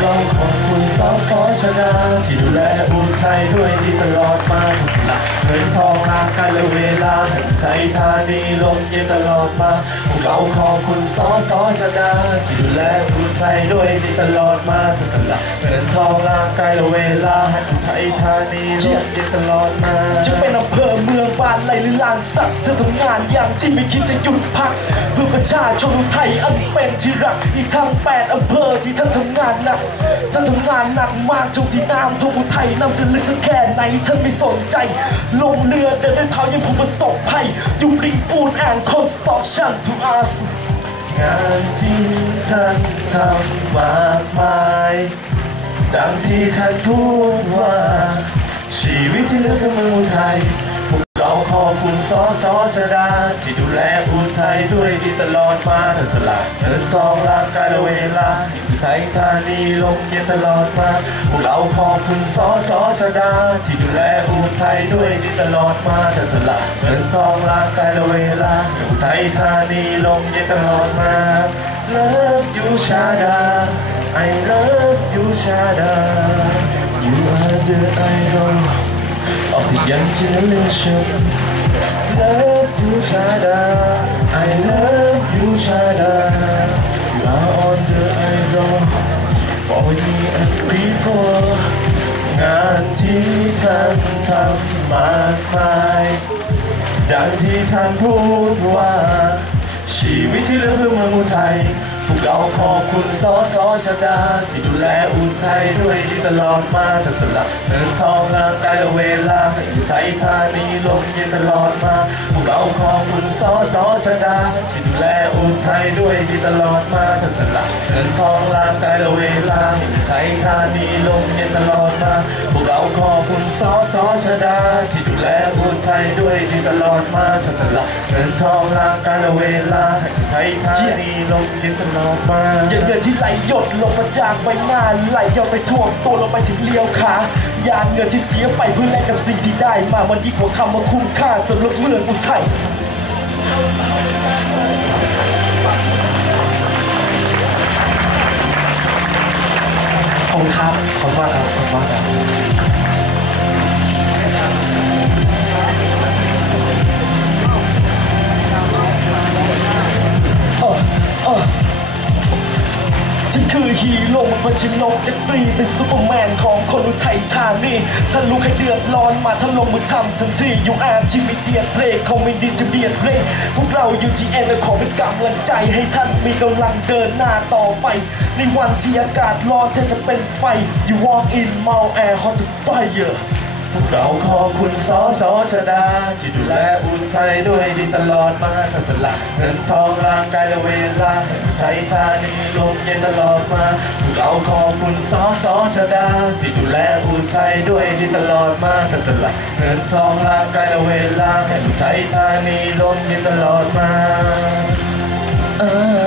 เราขอบคุณสอสอชนะที่ดูแลอุทัยด้วยดีตลอดมาทั้งสละเงินทองทางการและเวลาให้อุทัยธานีลมเย็นตลอดมาพวกเราขอบคุณสอสอชนะที่ดูแลอุทัยด้วยดีตลอดมาทั้งสละเงินทองร่างกายและเวลาให้อุทัยธานีลมเย็นตลอดมาจะเป็น อำเภอเมืองบ้านไรหรือลานสักเธอทำงานอย่างที่ไม่คิดจะหยุดพัก เพื่อประชาชนไทยอันเป็นที่รักอีกทั้งแปดอำเภอที่เธอทำงานหนักเธอทำงานหนักมากจนที่น้ำท่วมอุทัยน้ำจะลึกสักแค่ไหนเธอไม่สนใจ ลงเรือเดินด้วยเท้ายังผู้ประสบภัยยูริงปูนแอนคอนสตรักชั่นทูอาร์งานที่ท่านทำมากมายดังที่ท่านพูดว่า ชีวิตที่เหลือคือเมืองอุทัย พวกเราขอบคุณสอสอชดา ที่ดูแลอุทัยด้วยดีตลอดมาท่านสละเงินทองร่างกายและเวลาอุทัยธานีลมเย็นตลอดมาพวกเราขอบคุณสอสอชดา ที่ดูแลอุทัยด้วยดีตลอดมาท่านสละเงินทองร่างกายและเวลาอุทัยธานีลมเย็นตลอดมา Love you Shada I love you Shada You are the idol of the young generation Love you Shada I love you Shada You are on the idol for me and people งานที่ท่านทำมากมายดังที่ท่านพูดว่า ชีวิตที่เหลือเพื่อเมืองอุทัย พวกเราขอบคุณสอสอชดา ที่ดูแลอุทัยด้วยดีตลอดมาทั้งสละเงินทองร่างกายและเวลาให้อุทัยธานีลมเย็นตลอดมาพวกเราขอบคุณสอสอชดา ที่ดูแลอุทัยด้วยดีตลอดมาทั้งสละเงินทองร่างกายและเวลาให้อุทัยธานีลมเย็นตลอด ขอบคุณสอสอชดาที่ดูแลอุทัยด้วยดีตลอดมาทั้งสละเงินทองร่างกายและเวลาให้อุทัยธานีลมเย็นตลอดมาอย่างเงินที่ไหลหยดลงมาจากใบหน้าไหลย้อนไปท่วมตัวลงไปถึงเลี้ยวขายานเงินที่เสียไปเพื่อแลกกับสิ่งที่ได้มามันยิ่งกว่าคำว่าคุ้มค่าสำหรับเมืองอุทัยขอบคุณครับขอบคุณมากครับขอบคุณมากครับ ฉันคือฮีโร่มันชินกจักรีเป็นซูเปอร์แมนของคนอุทัยธานีถ้ารู้ใครเดือดร้อนมาถ้าลงมือทำทันทีอยู่อาร์ทีมีเดียเพลงคอมเมดี้จะเบียดเพลงพวกเราอยู่ที่เอ็นขอเป็นกำลังใจให้ท่านมีกำลังเดินหน้าต่อไป ในวันที่อากาศร้อนแทบจะเป็นไฟ You walk in เมา air hot fire พวกเราขอบคุณสอสอชดาที่ดูแลอุทัยด้วยดีตลอดมาทั้งสละเงินทองร่างกายและเวลาให้ทานีลมเย็นตลอดมาพวกเราขอบคุณสอสอชดาที่ดูแลอุทัยด้วยดีตลอดมาทั้งสละเงินทองร่างกายและเวลาให้ทานีลมเย็นตลอดมาเออ